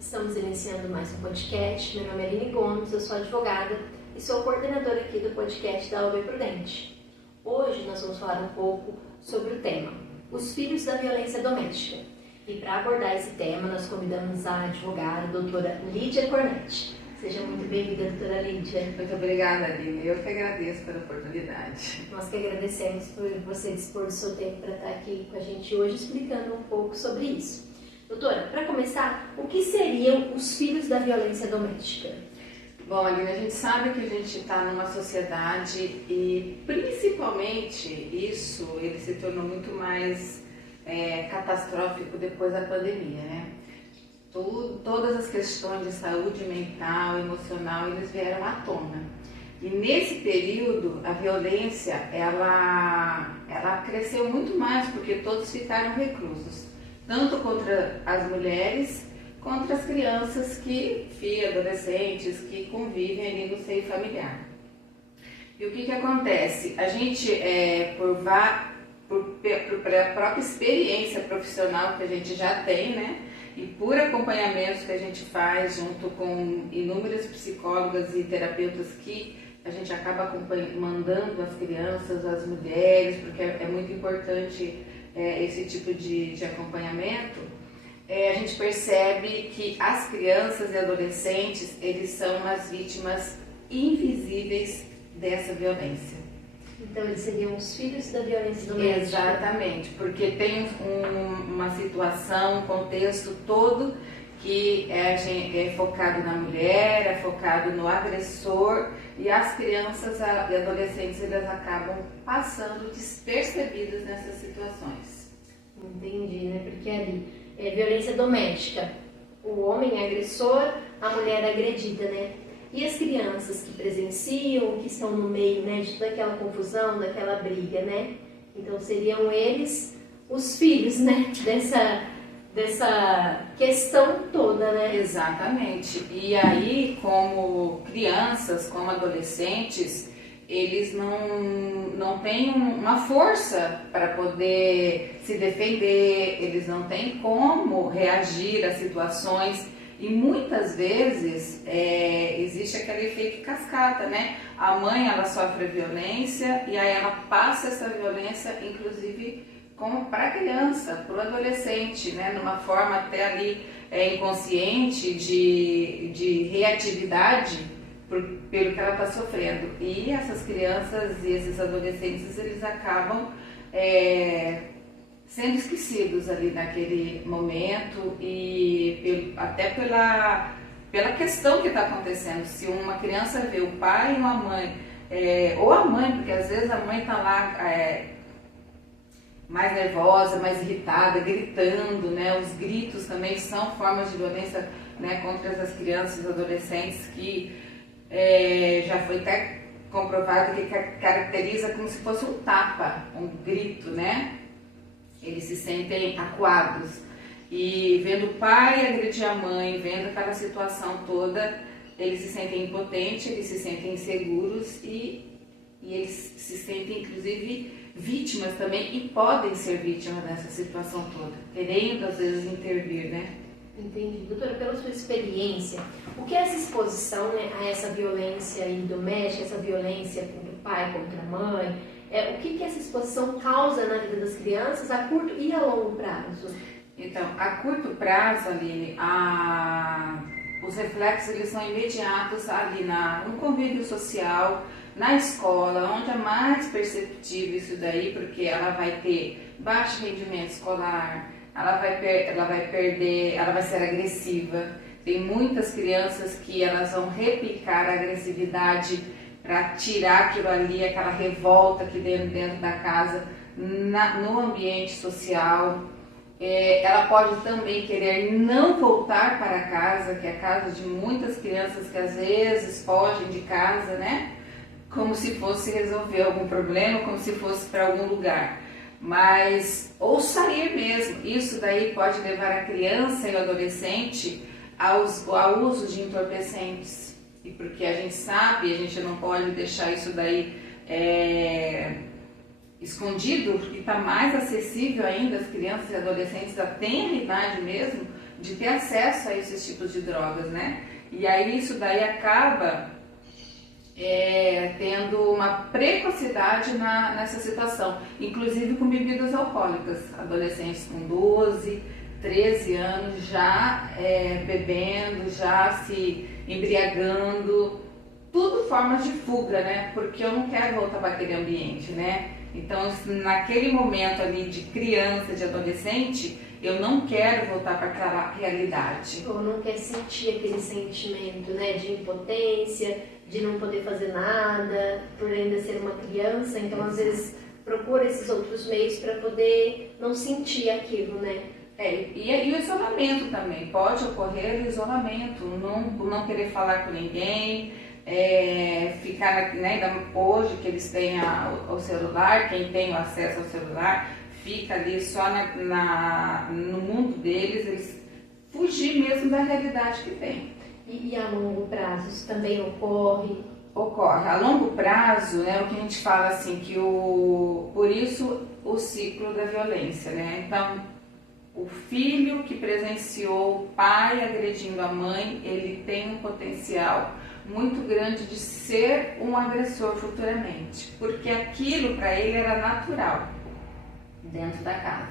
Estamos iniciando mais um podcast. Meu nome é Aline Gomes, eu sou advogada e sou coordenadora aqui do podcast da OAB Prudente. Hoje nós vamos falar um pouco sobre o tema Os Filhos da Violência Doméstica. E para abordar esse tema, nós convidamos a advogada, a doutora Lídia Cornetti. Seja muito bem-vinda, doutora Lídia. Muito obrigada, Aline. Eu que agradeço pela oportunidade. Nós que agradecemos por você dispor do seu tempo para estar aqui com a gente hoje, explicando um pouco sobre isso. Doutora, para começar, o que seriam os filhos da violência doméstica? Bom, Aline, a gente sabe que a gente está numa sociedade e principalmente isso, ele se tornou muito mais catastrófico depois da pandemia, né? Todas as questões de saúde mental, emocional, eles vieram à tona. E nesse período, a violência, ela cresceu muito mais, porque todos ficaram reclusos. Tanto contra as mulheres, contra as crianças adolescentes, que convivem ali no seio familiar. E o que acontece? A gente, pela própria experiência profissional que a gente já tem, né? E por acompanhamentos que a gente faz junto com inúmeras psicólogas e terapeutas que a gente acaba mandando as crianças, as mulheres, porque é muito importante esse tipo de acompanhamento, a gente percebe que as crianças e adolescentes, eles são as vítimas invisíveis dessa violência. Então, eles seriam os filhos da violência doméstica? Exatamente, porque tem uma situação, um contexto todo que é focado na mulher, é focado no agressor, e as crianças e adolescentes, elas acabam passando despercebidas nessas situações. Entendi, né? Porque ali é violência doméstica, o homem é agressor, a mulher é agredida, né? E as crianças que presenciam, que estão no meio, né, de toda aquela confusão, daquela briga, né? Então seriam eles os filhos, né, dessa questão toda, né? Exatamente. E aí, como crianças, como adolescentes, eles não têm uma força para poder se defender, eles não têm como reagir a situações. E muitas vezes existe aquele efeito cascata, né? A mãe, ela sofre violência e aí ela passa essa violência, inclusive, como para a criança, para o adolescente, né? Numa forma até ali inconsciente de reatividade pelo que ela está sofrendo. E essas crianças e esses adolescentes, eles acabam sendo esquecidos ali naquele momento e até pela questão que está acontecendo. Se uma criança vê o pai e uma mãe, ou a mãe, porque às vezes a mãe está lá mais nervosa, mais irritada, gritando, né? Os gritos também são formas de violência, né, contra as crianças e adolescentes, que já foi até comprovado que caracteriza como se fosse um tapa, um grito, né? Eles se sentem acuados e vendo o pai agredir a mãe, vendo aquela situação toda, eles se sentem impotentes, eles se sentem inseguros e eles se sentem inclusive vítimas também e podem ser vítimas dessa situação toda, querendo às vezes intervir, né? Entendi. Doutora, pela sua experiência, o que é essa exposição, né, a essa violência doméstica, essa violência contra o pai, contra a mãe, o que essa exposição causa na vida das crianças a curto e a longo prazo? Então, a curto prazo, Aline, os reflexos eles são imediatos ali no convívio social, na escola, onde é mais perceptível isso daí, porque ela vai ter baixo rendimento escolar, ela vai ser agressiva. Tem muitas crianças que elas vão replicar a agressividade para tirar aquilo ali, aquela revolta que dentro da casa, no ambiente social. Ela pode também querer não voltar para casa, que é a casa de muitas crianças que às vezes fogem de casa, né? Como se fosse resolver algum problema, como se fosse para algum lugar. Ou sair mesmo. Isso daí pode levar a criança e o adolescente ao uso de entorpecentes. E porque a gente sabe, a gente não pode deixar isso daí escondido e está mais acessível ainda, as crianças e adolescentes já têm a idade mesmo de ter acesso a esses tipos de drogas, né? E aí isso daí acaba tendo uma precocidade nessa situação, inclusive com bebidas alcoólicas, adolescentes com 12, 13 anos já bebendo, já se embriagando, tudo formas de fuga, né? Porque eu não quero voltar para aquele ambiente, né? Então, naquele momento ali de criança, de adolescente, eu não quero voltar para aquela realidade. Ou não quer sentir aquele sentimento, né, de impotência, de não poder fazer nada, por ainda ser uma criança. Então, às vezes, procura esses outros meios para poder não sentir aquilo, né? E o isolamento também. Pode ocorrer o isolamento, não querer falar com ninguém, ficar, né, hoje que eles têm o celular, quem tem o acesso ao celular, fica ali só no mundo deles, eles fugir mesmo da realidade que tem. E a longo prazo isso também ocorre? Ocorre. A longo prazo, né, o que a gente fala assim, que por isso o ciclo da violência, né? Então, o filho que presenciou o pai agredindo a mãe, ele tem um potencial muito grande de ser um agressor futuramente, porque aquilo para ele era natural dentro da casa.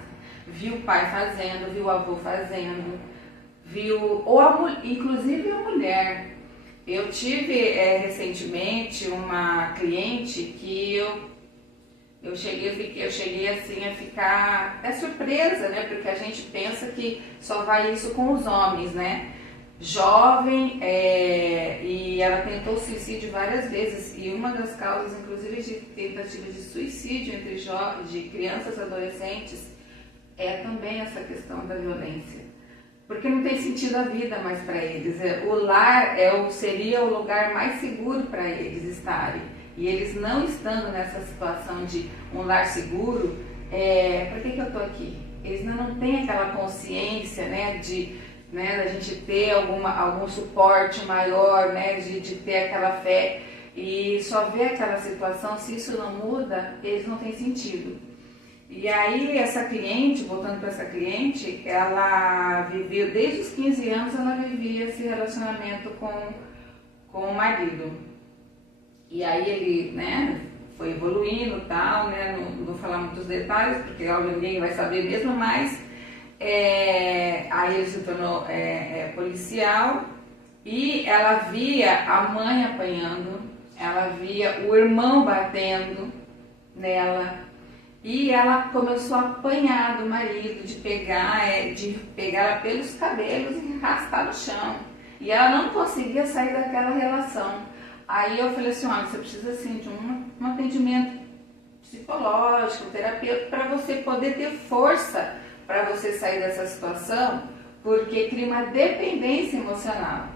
Viu o pai fazendo, viu o avô fazendo, inclusive a mulher. Eu tive recentemente uma cliente que eu cheguei assim a ficar até surpresa, né? Porque a gente pensa que só vai isso com os homens, né? Jovem, e ela tentou suicídio várias vezes, e uma das causas, inclusive, de tentativa de suicídio de crianças e adolescentes é também essa questão da violência, porque não tem sentido a vida mais para eles. O lar seria o lugar mais seguro para eles estarem, e eles não estando nessa situação de um lar seguro, por que eu estou aqui? Eles não têm aquela consciência, né, da gente ter algum suporte maior, né, de ter aquela fé, e só ver aquela situação, se isso não muda, eles não têm sentido. E aí essa cliente, voltando para essa cliente, ela vivia, desde os 15 anos, ela vivia esse relacionamento com o marido. E aí ele, né, foi evoluindo e tal, né, não vou falar muitos detalhes, porque ninguém vai saber mesmo, mas aí ele se tornou policial, e ela via a mãe apanhando, ela via o irmão batendo nela, e ela começou a apanhar do marido, de pegar ela pelos cabelos e arrastar no chão, e ela não conseguia sair daquela relação. Aí eu falei assim, olha, você precisa assim, de um atendimento psicológico, terapêutico, para você poder ter força para você sair dessa situação, porque cria uma dependência emocional.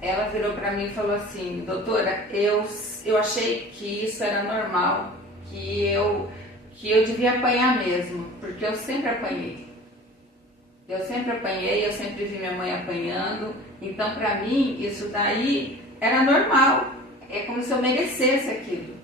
Ela virou para mim e falou assim, doutora, eu achei que isso era normal, que eu devia apanhar mesmo, porque eu sempre apanhei. Eu sempre vi minha mãe apanhando, então para mim isso daí era normal, é como se eu merecesse aquilo.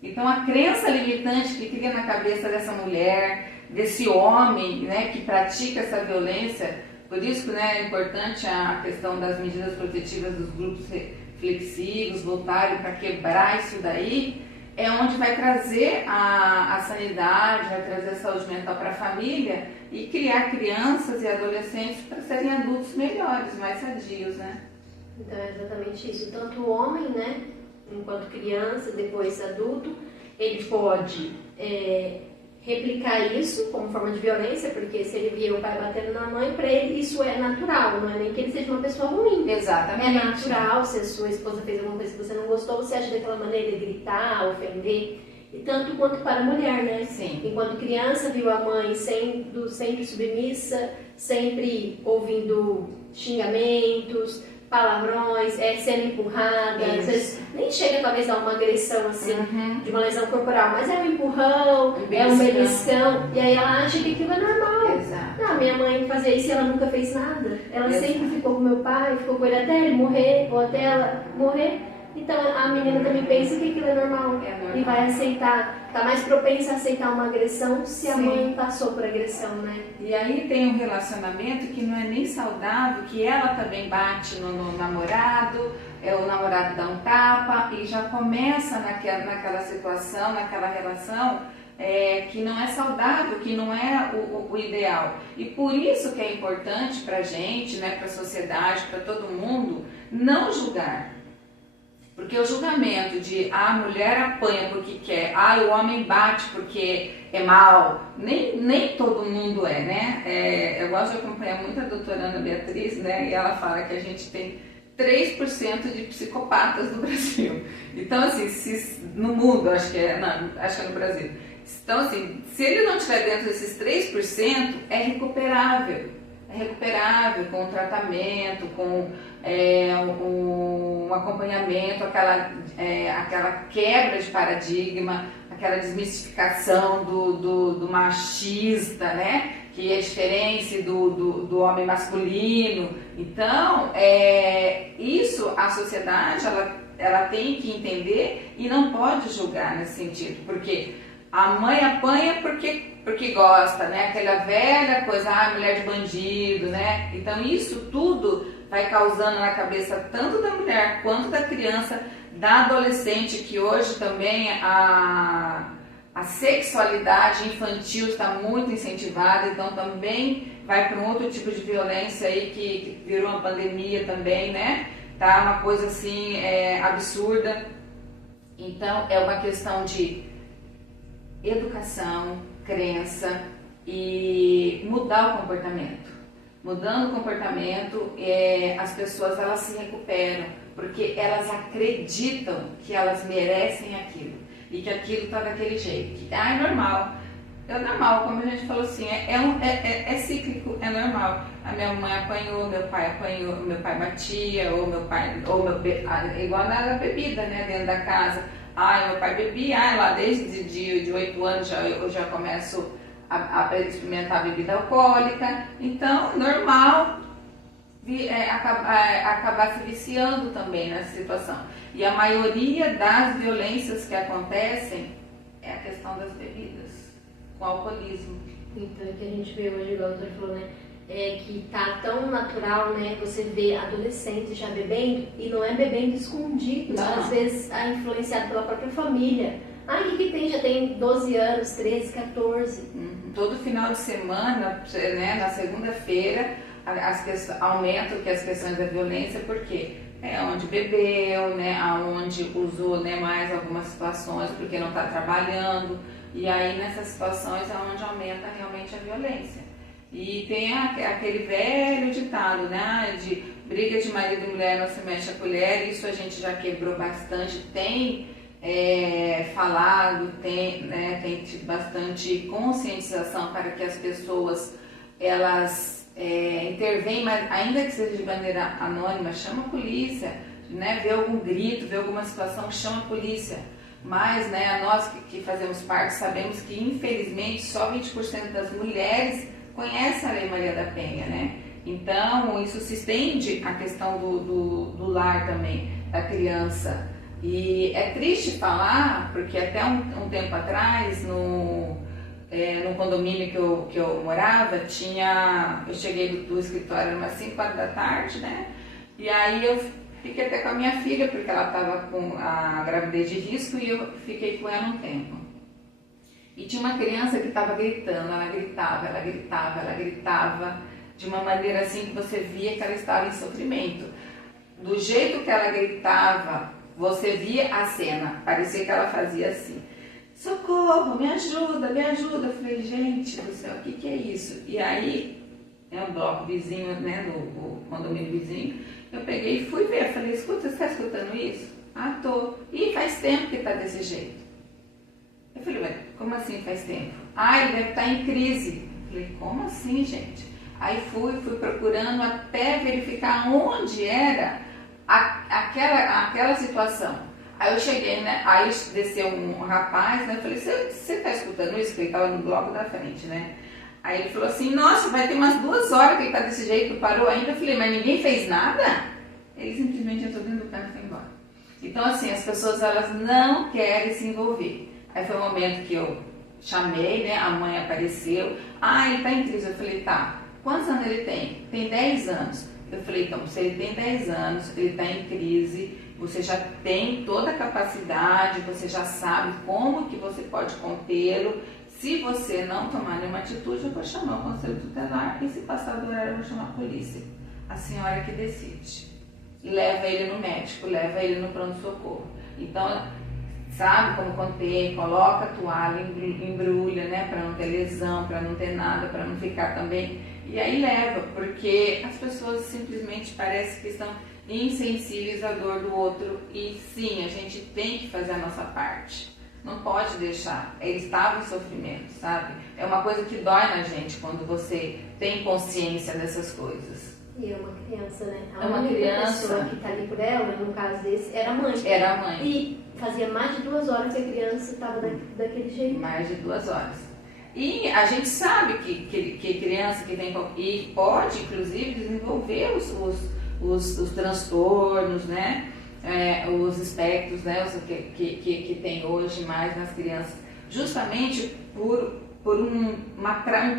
Então a crença limitante que cria na cabeça dessa mulher, desse homem, né, que pratica essa violência, por isso, né, é importante a questão das medidas protetivas dos grupos reflexivos voltarem para quebrar isso daí, é onde vai trazer a sanidade, vai trazer a saúde mental para a família e criar crianças e adolescentes para serem adultos melhores, mais sadios, né? Então é exatamente isso. Tanto o homem, né, enquanto criança, depois adulto, ele pode replicar isso como forma de violência, porque se ele via o pai batendo na mãe, para ele isso é natural, não é nem que ele seja uma pessoa ruim. Exatamente. É natural, se a sua esposa fez alguma coisa que você não gostou, você age daquela maneira de gritar, ofender. E tanto quanto para a mulher, né? Sim. Enquanto criança viu a mãe sendo sempre submissa, sempre ouvindo xingamentos, palavrões, sendo empurrada, às vezes nem chega talvez a uma agressão assim, de uma lesão corporal, mas é um empurrão, é um beliscão, e aí ela acha que aquilo é normal. Exato. Não, minha mãe fazia isso e ela nunca fez nada. Ela Exato. sempre ficou com meu pai, ficou com ele até ele morrer, ou até ela morrer. Então a menina também pensa que aquilo é normal, e vai aceitar, tá mais propensa a aceitar uma agressão se a mãe passou por agressão, né? E aí tem um relacionamento que não é nem saudável, que ela também bate no namorado, o namorado dá um tapa e já começa naquela situação, naquela relação que não é saudável, que não é o ideal. E por isso que é importante pra gente, né, pra sociedade, pra todo mundo, não julgar. Porque o julgamento de a mulher apanha porque quer, o homem bate porque é mal, nem todo mundo é, né? Eu gosto de acompanhar muito a doutora Ana Beatriz, né? E ela fala que a gente tem 3% de psicopatas no Brasil. Então, assim, no mundo, acho que é no Brasil. Então, assim, se ele não estiver dentro desses 3%, é recuperável. É recuperável com o tratamento, com um acompanhamento, aquela quebra de paradigma, aquela desmistificação do machista, né? Que é diferente do homem masculino. Então, isso a sociedade ela tem que entender e não pode julgar nesse sentido, porque a mãe apanha porque gosta, né? Aquela velha coisa, mulher de bandido, né? Então isso tudo vai causando na cabeça tanto da mulher quanto da criança, da adolescente, que hoje também a sexualidade infantil está muito incentivada, então também vai para um outro tipo de violência aí que virou uma pandemia também, né? Tá uma coisa assim absurda. Então é uma questão de educação, crença e mudar o comportamento. Mudando o comportamento, as pessoas elas se recuperam, porque elas acreditam que elas merecem aquilo e que aquilo está daquele jeito. É normal. É normal, como a gente falou assim, é cíclico, é normal. A minha mãe apanhou, meu pai apanhou, meu pai batia, igual na bebida, né, dentro da casa. Meu pai bebia, lá desde de 8 anos eu já começo a experimentar a bebida alcoólica. Então, normal acabar se viciando também nessa situação. E a maioria das violências que acontecem é a questão das bebidas, com alcoolismo. Então, o que a gente vê hoje, igual a doutora falou, né? Que tá tão natural, né? Você vê adolescentes já bebendo e não é bebendo escondido, não. Às vezes influenciado pela própria família. O que tem? Já tem 12 anos, 13, 14. Todo final de semana, né, na segunda-feira, aumentam as questões da violência, porque onde bebeu, né, aonde usou, né, mais algumas situações, porque não está trabalhando. E aí nessas situações é onde aumenta realmente a violência. E tem aquele velho ditado, né, de briga de marido e mulher não se mexe a colher. Isso a gente já quebrou bastante, tem falado, tem tido bastante conscientização para que as pessoas elas intervêm, mas ainda que seja de maneira anônima, chama a polícia, né, vê algum grito, vê alguma situação, chama a polícia. Mas, né, nós que fazemos parte sabemos que infelizmente só 20% das mulheres conhecem a Lei Maria da Penha, né? Então isso se estende à questão do lar também, da criança. E é triste falar, porque até um tempo atrás, no condomínio que eu morava, eu cheguei do escritório, eram umas 5 horas da tarde, né? E aí eu fiquei até com a minha filha, porque ela estava com a gravidez de risco, e eu fiquei com ela um tempo. E tinha uma criança que estava gritando, ela gritava, de uma maneira assim que você via que ela estava em sofrimento. Do jeito que ela gritava, você via a cena, parecia que ela fazia assim: socorro, me ajuda. Eu falei, gente do céu, o que é isso? E aí, um bloco vizinho, né, no condomínio vizinho, eu peguei e fui ver, falei, escuta, você está escutando isso? Tô. E faz tempo que está desse jeito. Eu falei, mas como assim faz tempo? Ele deve estar em crise. Eu falei, como assim, gente? Aí fui procurando até verificar onde era aquela situação. Aí eu cheguei, né? Aí desceu um rapaz, né? Eu falei, você está escutando isso? Porque ele estava no bloco da frente, né? Aí ele falou assim, nossa, vai ter umas 2 horas que ele está desse jeito, parou ainda. Eu falei, mas ninguém fez nada? Ele simplesmente entrou dentro do carro e foi embora. Então, assim, as pessoas elas não querem se envolver. Aí foi o momento que eu chamei, né? A mãe apareceu. Ah, ele tá em crise. Eu falei, tá. Quantos anos ele tem? Tem 10 anos. Eu falei, então, se ele tem 10 anos, ele está em crise, você já tem toda a capacidade, você já sabe como que você pode contê-lo. Se você não tomar nenhuma atitude, eu vou chamar o conselho tutelar e se passar do horário, eu vou chamar a polícia. A senhora que decide. Leva ele no médico, leva ele no pronto-socorro. Então, sabe como contei, coloca a toalha, embrulha, né, para não ter lesão, para não ter nada, para não ficar também. E aí leva, porque as pessoas simplesmente parece que estão insensíveis à dor do outro. E sim, a gente tem que fazer a nossa parte. Não pode deixar. Ele estava em sofrimento, sabe? É uma coisa que dói na gente quando você tem consciência dessas coisas. E é uma criança, né? É uma criança. A pessoa que está ali por ela, no caso desse, era a mãe. Era a mãe. E fazia mais de 2 horas que a criança estava daquele jeito. Mais de 2 horas. E a gente sabe que criança que tem e pode, inclusive, desenvolver os transtornos, né? Os espectros, né? Que tem hoje mais nas crianças, justamente por um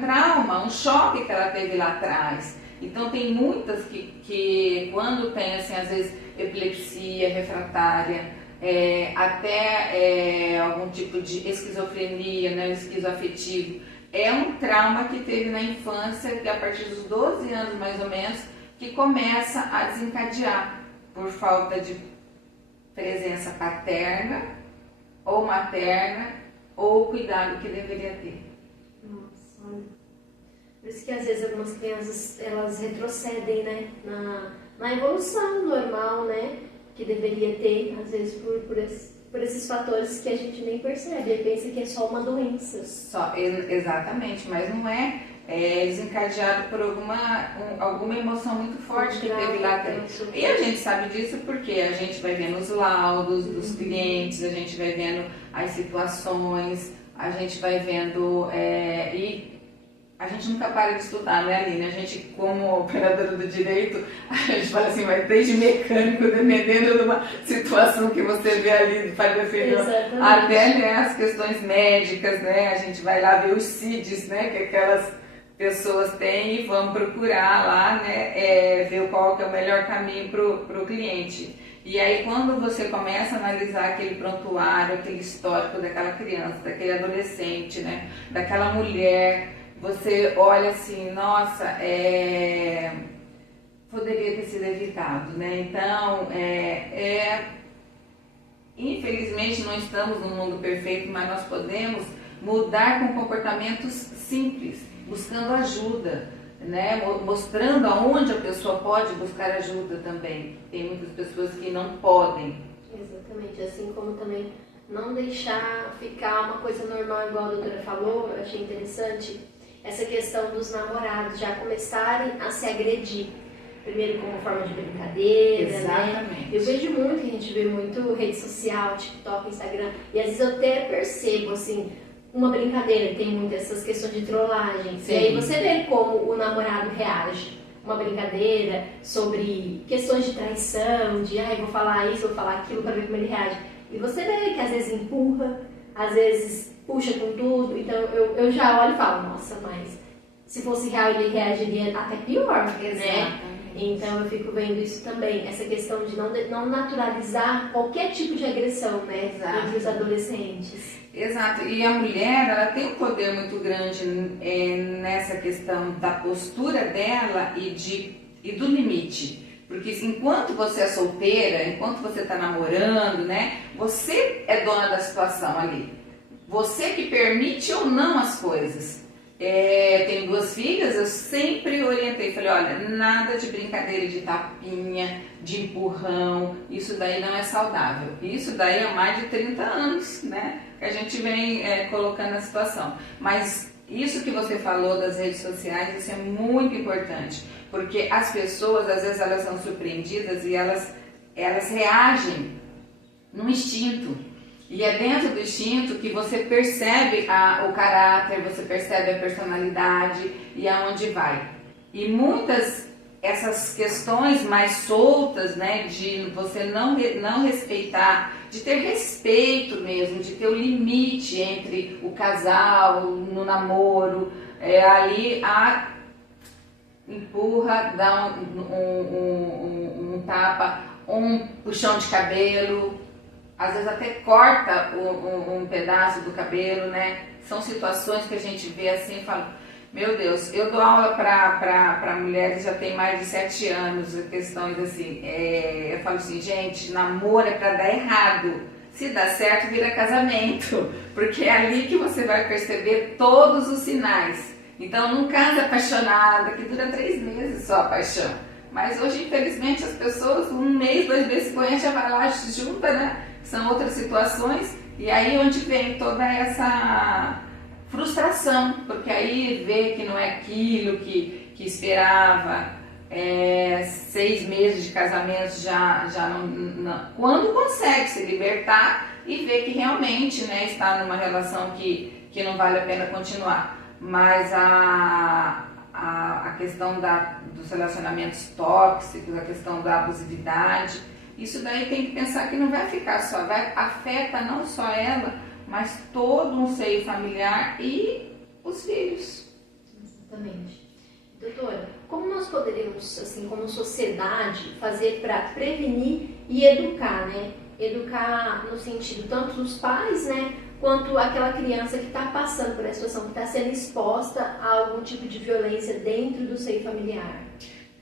trauma, um choque que ela teve lá atrás. Então tem muitas que quando tem, assim, às vezes, epilepsia refratária, até algum tipo de esquizofrenia, né, esquizoafetivo, é um trauma que teve na infância, que a partir dos 12 anos mais ou menos, que começa a desencadear por falta de presença paterna ou materna ou cuidado que deveria ter. Nossa, olha. Por isso que às vezes algumas crianças elas retrocedem, né, na evolução normal, né, que deveria ter, às vezes por esses fatores que a gente nem percebe, e pensa que é só uma doença. Exatamente, mas não é, desencadeado por alguma emoção muito forte que teve lá atrás. E a gente sabe disso porque a gente vai vendo os laudos dos clientes, a gente vai vendo as situações, a gente vai vendo e a gente nunca para de estudar, né, Aline? A gente, como operadora do direito, a gente fala assim, vai desde mecânico, dependendo de uma situação que você vê ali para defender, até, né, as questões médicas, né? A gente vai lá ver os CIDs, né, que aquelas pessoas têm e vão procurar lá, né, ver qual que é o melhor caminho para o cliente. E aí, quando você começa a analisar aquele prontuário, aquele histórico daquela criança, daquele adolescente, né, daquela mulher, você olha assim, nossa, poderia ter sido evitado, né? Então, infelizmente não estamos num mundo perfeito, mas nós podemos mudar com comportamentos simples, buscando ajuda, né? Mostrando aonde a pessoa pode buscar ajuda também. Tem muitas pessoas que não podem. Exatamente, assim como também não deixar ficar uma coisa normal, igual a doutora falou, eu achei interessante essa questão dos namorados já começarem a se agredir. Primeiro como forma de brincadeira, exatamente, né? Eu vejo muito, que a gente vê muito rede social, TikTok, Instagram, e às vezes eu até percebo, assim, uma brincadeira, tem muitas essas questões de trollagem. Sim. E aí você vê como o namorado reage. Uma brincadeira sobre questões de traição, de vou falar isso, vou falar aquilo, para ver como ele reage. E você vê que às vezes empurra, às vezes puxa com tudo, então eu já olho e falo, nossa, mas se fosse real ele reagiria até pior, né? Então eu fico vendo isso também, essa questão de não naturalizar qualquer tipo de agressão, né? Exato. Entre os adolescentes. Exato, e a mulher, ela tem um poder muito grande nessa questão da postura dela e do limite. Porque enquanto você é solteira, enquanto você está namorando, né? Você é dona da situação ali. Você que permite ou não as coisas. Tenho 2 filhas, eu sempre orientei, falei, olha, nada de brincadeira de tapinha, de empurrão, isso daí não é saudável. Isso daí há mais de 30 anos, né, que a gente vem colocando a situação. Mas isso que você falou das redes sociais, isso é muito importante, porque as pessoas, às vezes, elas são surpreendidas e elas reagem no instinto. E é dentro do instinto que você percebe o caráter, você percebe a personalidade e aonde vai. E muitas essas questões mais soltas, né, de você não respeitar, de ter respeito mesmo, de ter o limite entre o casal, no namoro, ali empurra, dá um tapa, um puxão de cabelo, às vezes até corta um pedaço do cabelo, né? São situações que a gente vê assim e fala, meu Deus, eu dou aula para mulheres já tem mais de 7 anos, questões assim, eu falo assim, gente, namoro é para dar errado, se dá certo vira casamento, porque é ali que você vai perceber todos os sinais. Então não casa apaixonada, que dura 3 meses só a paixão. Mas hoje, infelizmente, as pessoas, 1 mês, 2 meses se conhecem, já vai lá, se junta, né? São outras situações, e aí onde vem toda essa frustração, porque aí vê que não é aquilo que esperava, 6 meses de casamento já não, quando consegue se libertar e ver que realmente, né, está numa relação que não vale a pena continuar. Mas a questão dos relacionamentos tóxicos, a questão da abusividade, isso daí tem que pensar que não vai ficar só, afeta não só ela, mas todo um seio familiar e os filhos. Exatamente. Doutora, como nós poderíamos, assim, como sociedade, fazer para prevenir e educar, né? Educar no sentido tanto dos pais, né, quanto aquela criança que está passando por essa situação, que está sendo exposta a algum tipo de violência dentro do seio familiar.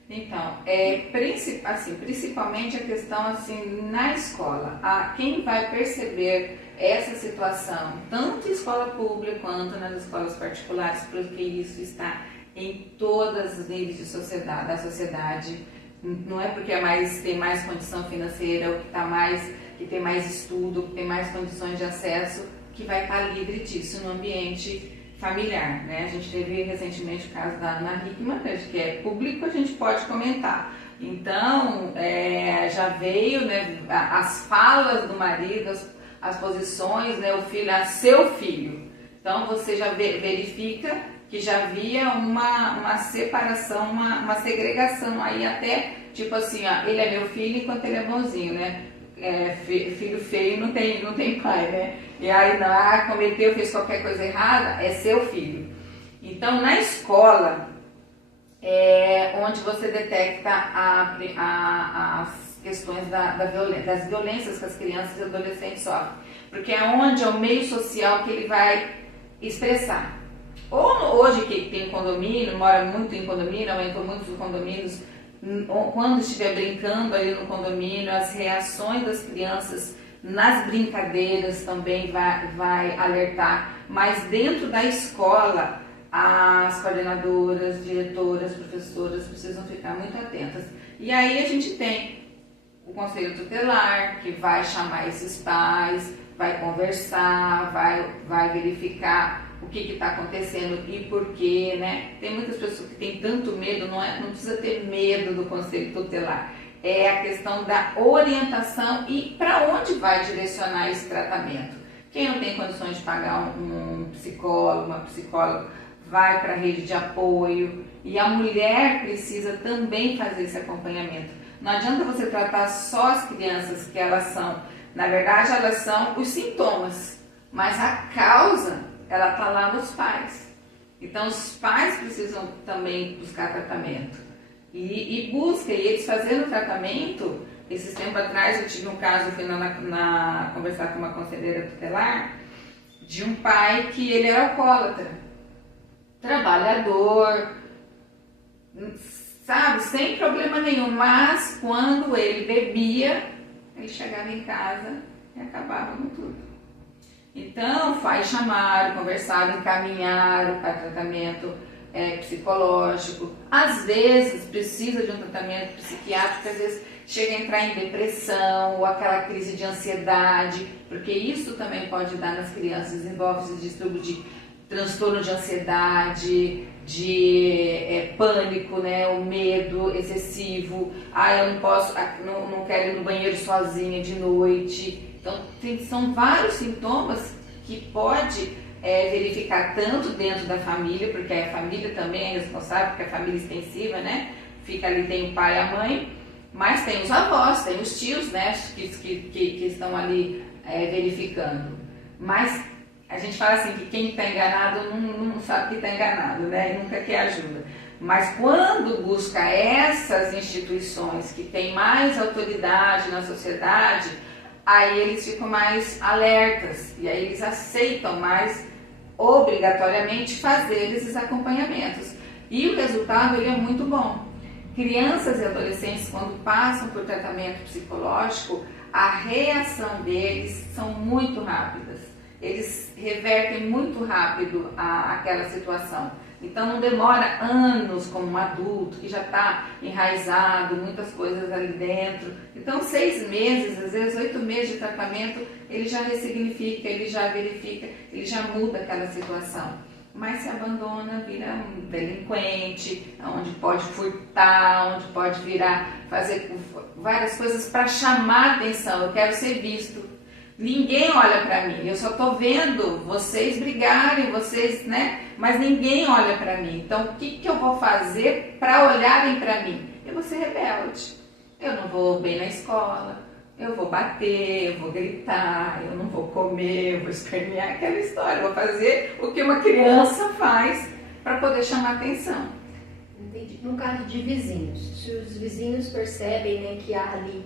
Então, principalmente a questão assim, na escola, quem vai perceber essa situação, tanto em escola pública quanto nas escolas particulares, porque isso está em todos os níveis da sociedade, não é porque tem mais condição financeira, ou que tem mais estudo, que tem mais condições de acesso, que vai estar livre disso no ambiente familiar, né? A gente teve recentemente o caso da Ana Hickman, que é público, a gente pode comentar. Então, já veio, né, as falas do marido, as posições, né, o filho, seu filho. Então, você já verifica que já havia uma separação, uma segregação aí até, tipo assim, ele é meu filho enquanto ele é bonzinho, né? Filho feio não tem pai, né? E aí, cometeu, fez qualquer coisa errada, é seu filho. Então, na escola, onde você detecta as questões das violências que as crianças e adolescentes sofrem. Porque é onde é o meio social que ele vai expressar. Ou hoje que tem condomínio, mora muito em condomínio, aumentou muito os condomínios, quando estiver brincando ali no condomínio, as reações das crianças nas brincadeiras também vai alertar. Mas dentro da escola, as coordenadoras, diretoras, professoras precisam ficar muito atentas. E aí a gente tem o conselho tutelar, que vai chamar esses pais, vai conversar, vai verificar o que está acontecendo e por quê, né? Tem muitas pessoas que têm tanto medo, não precisa ter medo do conselho tutelar. É a questão da orientação e para onde vai direcionar esse tratamento. Quem não tem condições de pagar um psicólogo, uma psicóloga, vai para a rede de apoio, e a mulher precisa também fazer esse acompanhamento. Não adianta você tratar só as crianças, que elas são, na verdade elas são os sintomas, mas a causa, ela está lá nos pais. Então os pais precisam também buscar tratamento. E eles fazendo tratamento. Esses tempos atrás eu tive um caso, eu fui conversar com uma conselheira tutelar, de um pai que ele era alcoólatra, trabalhador, sabe, sem problema nenhum, mas quando ele bebia, ele chegava em casa e acabava com tudo. Então, chamaram, conversaram, encaminharam para tratamento psicológico. Às vezes precisa de um tratamento psiquiátrico, às vezes chega a entrar em depressão ou aquela crise de ansiedade, porque isso também pode dar nas crianças, desenvolve esse distúrbio de transtorno de ansiedade, de pânico, né, o medo excessivo, eu não posso, não quero ir no banheiro sozinha de noite. Então, são vários sintomas que pode verificar tanto dentro da família, porque a família também é responsável, porque a família extensiva, né, fica ali, tem o pai e a mãe, mas tem os avós, tem os tios, né, que estão ali verificando. Mas a gente fala assim que quem está enganado não sabe que está enganado, né, e nunca quer ajuda. Mas quando busca essas instituições que têm mais autoridade na sociedade, aí eles ficam mais alertas e aí eles aceitam mais obrigatoriamente fazer esses acompanhamentos. E o resultado ele é muito bom. Crianças e adolescentes, quando passam por tratamento psicológico, a reação deles são muito rápidas. Eles revertem muito rápido aquela situação. Então não demora anos como um adulto que já está enraizado, muitas coisas ali dentro. Então 6 meses, às vezes 8 meses de tratamento, ele já ressignifica, ele já verifica, ele já muda aquela situação. Mas se abandona, vira um delinquente, onde pode furtar, onde pode fazer várias coisas para chamar atenção. Eu quero ser visto. Ninguém olha para mim, eu só estou vendo vocês brigarem, vocês, né? Mas ninguém olha para mim. Então, o que eu vou fazer para olharem para mim? Eu vou ser rebelde. Eu não vou bem na escola, eu vou bater, eu vou gritar, eu não vou comer, eu vou espernear aquela história. Eu vou fazer o que uma criança faz para poder chamar atenção. Entendi. No caso de vizinhos, se os vizinhos percebem, né, que há ali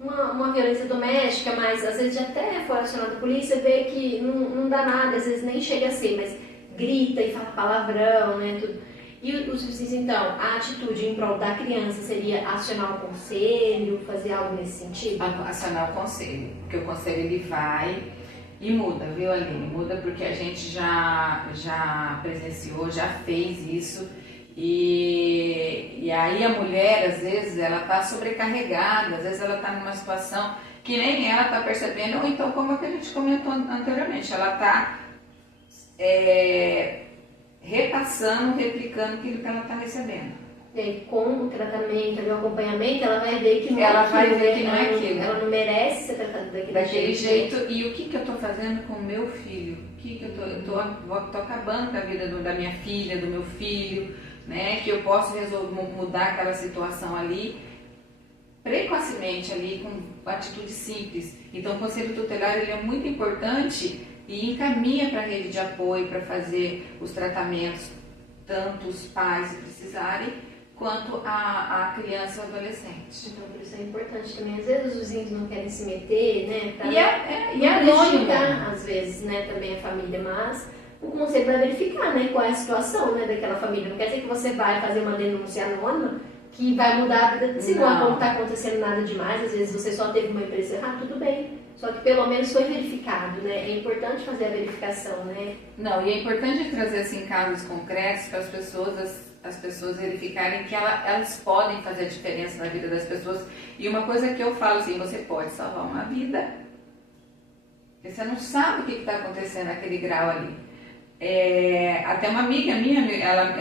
uma violência doméstica, mas às vezes já até foi acionada a polícia, vê que não dá nada, às vezes nem chega a ser, mas grita e fala palavrão, né, tudo. E os vizinhos, então, a atitude em prol da criança seria acionar o conselho, fazer algo nesse sentido? Acionar o conselho, porque o conselho ele vai e muda, viu, Aline? Muda porque a gente já presenciou, já fez isso. E aí a mulher, às vezes, ela está sobrecarregada, às vezes ela está numa situação que nem ela está percebendo, ou então, como a gente comentou anteriormente, ela está repassando, replicando aquilo que ela está recebendo. E aí, com o tratamento, o acompanhamento, ela vai ver que não ela é aquilo. Vai ver que não é aquilo. Ela não merece ser tratada daquele jeito. E o que eu estou fazendo com o meu filho? O que eu estou acabando com a vida da minha filha, do meu filho, né? Que eu posso mudar aquela situação ali precocemente, ali com atitude simples. Então o conselho tutelar ele é muito importante e encaminha para a rede de apoio para fazer os tratamentos, tanto os pais se precisarem, quanto a criança ou adolescente. Então por isso é importante também. Às vezes os vizinhos não querem se meter, né? Pra E é anônimo, às vezes, né, também a família, mas o conselho vai verificar, né, qual é a situação, né, daquela família. Não quer dizer que você vai fazer uma denúncia anônima que vai mudar a vida. Se não está acontecendo nada demais, às vezes você só teve uma impressão errada, tudo bem. Só que pelo menos foi verificado, né? É importante fazer a verificação, né? Não, e é importante trazer assim casos concretos para as pessoas verificarem que elas podem fazer a diferença na vida das pessoas. E uma coisa que eu falo assim, você pode salvar uma vida, porque você não sabe o que está acontecendo naquele grau ali. Até uma amiga minha, ela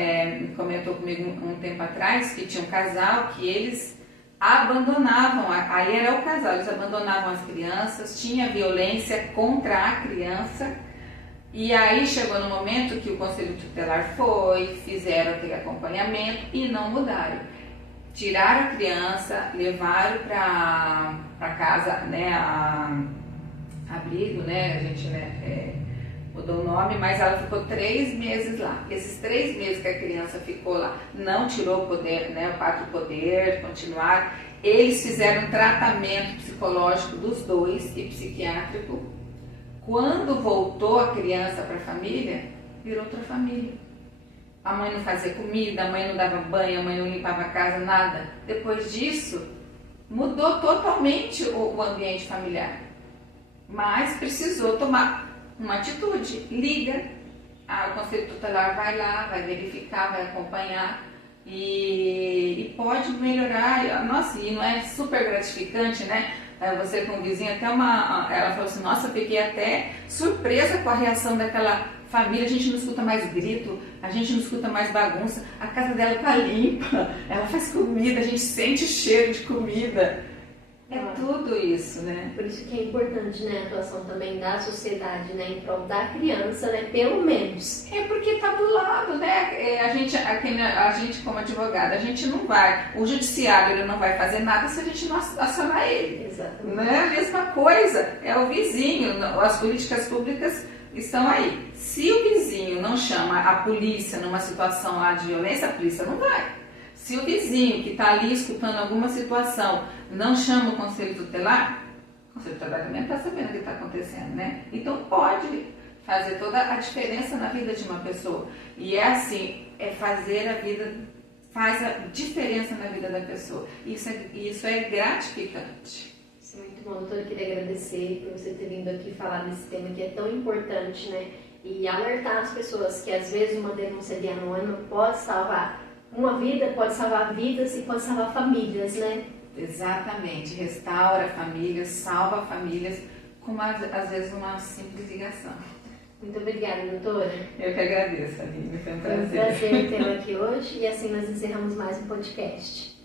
comentou comigo um tempo atrás que tinha um casal que eles abandonavam, aí era o casal, eles abandonavam as crianças, tinha violência contra a criança, e aí chegou no momento que o conselho tutelar fizeram aquele acompanhamento e não mudaram. Tiraram a criança, levaram para casa, né, abrigo, né, a gente, mudou o nome, mas ela ficou 3 meses lá. Esses 3 meses que a criança ficou lá, não tirou o poder, né, o quarto poder, continuaram. Eles fizeram um tratamento psicológico dos dois e psiquiátrico. Quando voltou a criança para a família, virou outra família. A mãe não fazia comida, a mãe não dava banho, a mãe não limpava a casa, nada. Depois disso, mudou totalmente o ambiente familiar. Mas precisou tomar uma atitude, liga, o conselho tutelar vai lá, vai verificar, vai acompanhar e pode melhorar. Nossa, e não é super gratificante, né? Você com o vizinho, ela falou assim, nossa, eu fiquei até surpresa com a reação daquela família, a gente não escuta mais grito, a gente não escuta mais bagunça, a casa dela tá limpa, ela faz comida, a gente sente o cheiro de comida. É tudo isso, né? Por isso que é importante, né, a atuação também da sociedade, né, em prol da criança, né, pelo menos. É porque tá do lado, né? A gente como advogada, a gente não vai, o judiciário ele não vai fazer nada se a gente não acionar ele. Exatamente. Não é a mesma coisa, é o vizinho, as políticas públicas estão aí. Se o vizinho não chama a polícia numa situação lá de violência, a polícia não vai. Se o vizinho que está ali escutando alguma situação não chama o conselho tutelar, o conselho tutelar também está sabendo o que está acontecendo, né? Então pode fazer toda a diferença na vida de uma pessoa. E é assim, é fazer a vida, faz a diferença na vida da pessoa. Isso é gratificante. Isso é muito bom, doutora. Eu queria agradecer por você ter vindo aqui falar desse tema que é tão importante, né? E alertar as pessoas que às vezes uma denúncia de anônimo pode salvar uma vida, pode salvar vidas e pode salvar famílias, né? Exatamente, restaura famílias, salva famílias, com às vezes uma simples ligação. Muito obrigada, doutora. Eu que agradeço, Aline, foi um Foi um prazer. prazer tê-la aqui hoje e assim nós encerramos mais um podcast.